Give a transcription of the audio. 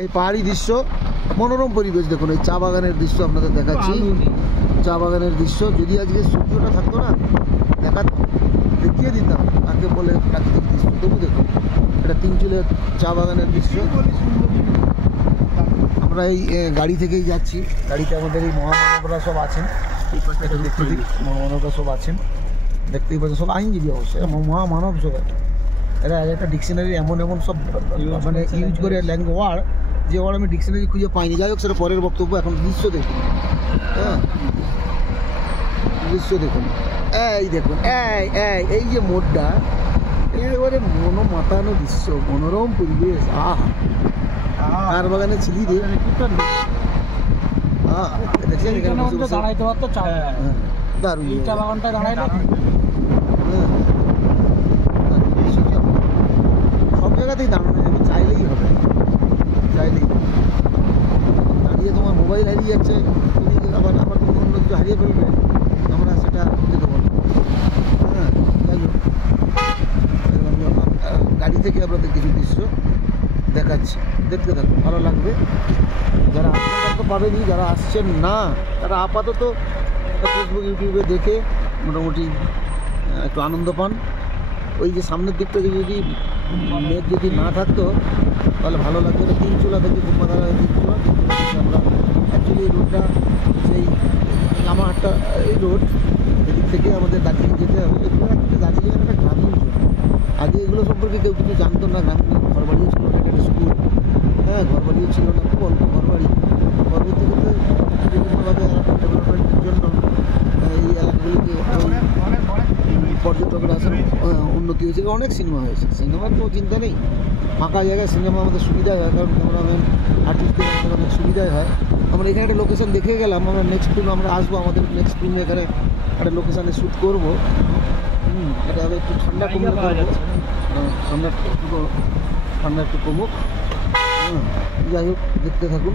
এই পাহাড়ি দৃশ্য, মনোরম পরিবেশ। দেখুন এই চা বাগানের দৃশ্য আপনাদের দেখাচ্ছি। চা বাগানের দৃশ্য যদি আজকে সূর্যটা থাকতো না দেখিয়ে দিতাম তাকে বলে প্রাকৃতিক দৃশ্য। তবু দেখুন এটা তিনচুলের চা বাগানের দৃশ্য। আমরা এই গাড়ি থেকেই যাচ্ছি। গাড়িতে আমাদের এই মহামানবরা সব আছেন, মহামানবরা সব আছেন, দেখতেই পাচ্ছেন। সব আইনজীবী অবশ্যই, মহামানব সব। এরা একটা ডিকশনারি এমন সব মানে ইউজ করে ওয়ার্ড, যে ওয়ার্ড আমি ডিকশনারি খুঁজে পাইনি। যাই হোক সেটা পরের বক্তব্য। এখন দৃশ্য দেখুন, হ্যাঁ দৃশ্য দেখুন। এই দেখুন এই যে মোড়টা, একেবারে মনোমাতানো দৃশ্য, মনোরম পরিবেশ। কার বাগানে ছিলি রে, দেখছেন দারুণ চা বাগানটা দাঁড়াইলে সব জায়গাতেই দাঁড়ানো যাবে, চাইলেই হবে, চাইলেই। দাঁড়িয়ে তোমার মোবাইল হারিয়ে যাচ্ছে, তুমি আবার তুমি অন্য কিছু হারিয়ে ফেলবে, আমরা সেটা করতে দেবো না। হ্যাঁ, যাই হোক গাড়ি থেকে আপনাদের কিছু দৃশ্য দেখাচ্ছি, দেখতে থাকুন, ভালো লাগবে। যারা আসছেন তো পাবেনই, যারা আসছেন না তারা আপাতত ফেসবুক ইউটিউবে দেখে মোটামুটি একটু আনন্দ পান। ওই যে সামনের দিকটা যদি মেঘ যদি না থাকতো তাহলে ভালো লাগতো। এটা তিনচুলা থেকে কুম্বাধারা, তিনচুলা আমরা অ্যাকচুয়ালি এই রোডটা সেই লামাহাট্টা এই রোড, এদিক থেকে আমাদের দার্জিলিং যেতে হবে। এগুলো অ্যাকচুয়ালি দার্জিলিংয়ের একটা গ্রামীণ জোন। আগে এগুলো সম্পর্কে কেউ কিছু জানতো না। গ্রামীণ ঘরবাড়িও ছিল না, একটা স্কুল, হ্যাঁ ঘরবাড়িও ছিল না, খুব অল্প ঘরবাড়ি। পরবর্তীতে বিভিন্নভাবে এলাকার ডেভেলপমেন্টের জন্য এই এলাকাগুলিকে পর্যটকরা আসার উন্নতি হয়েছে, অনেক সিনেমা হয়েছে। সিনেমার তো চিন্তা নেই, ফাঁকা জায়গায় সিনেমা আমাদের সুবিধাই হয়, কারণ ক্যামেরাম্যান আর্টিস্টদের আমাদের অনেক সুবিধাই হয়। আমরা এখানে একটা লোকেশন দেখে গেলাম, আমরা নেক্সট ফিল্ম আমরা আসবো, আমাদের নেক্সট ফিল্মে এখানে একটা লোকেশানে শ্যুট করবো। এটা হবে একটু ঠান্ডা কমলে করবো, ঠান্ডা একটু কমুক। যাই হোক দেখতে থাকুন।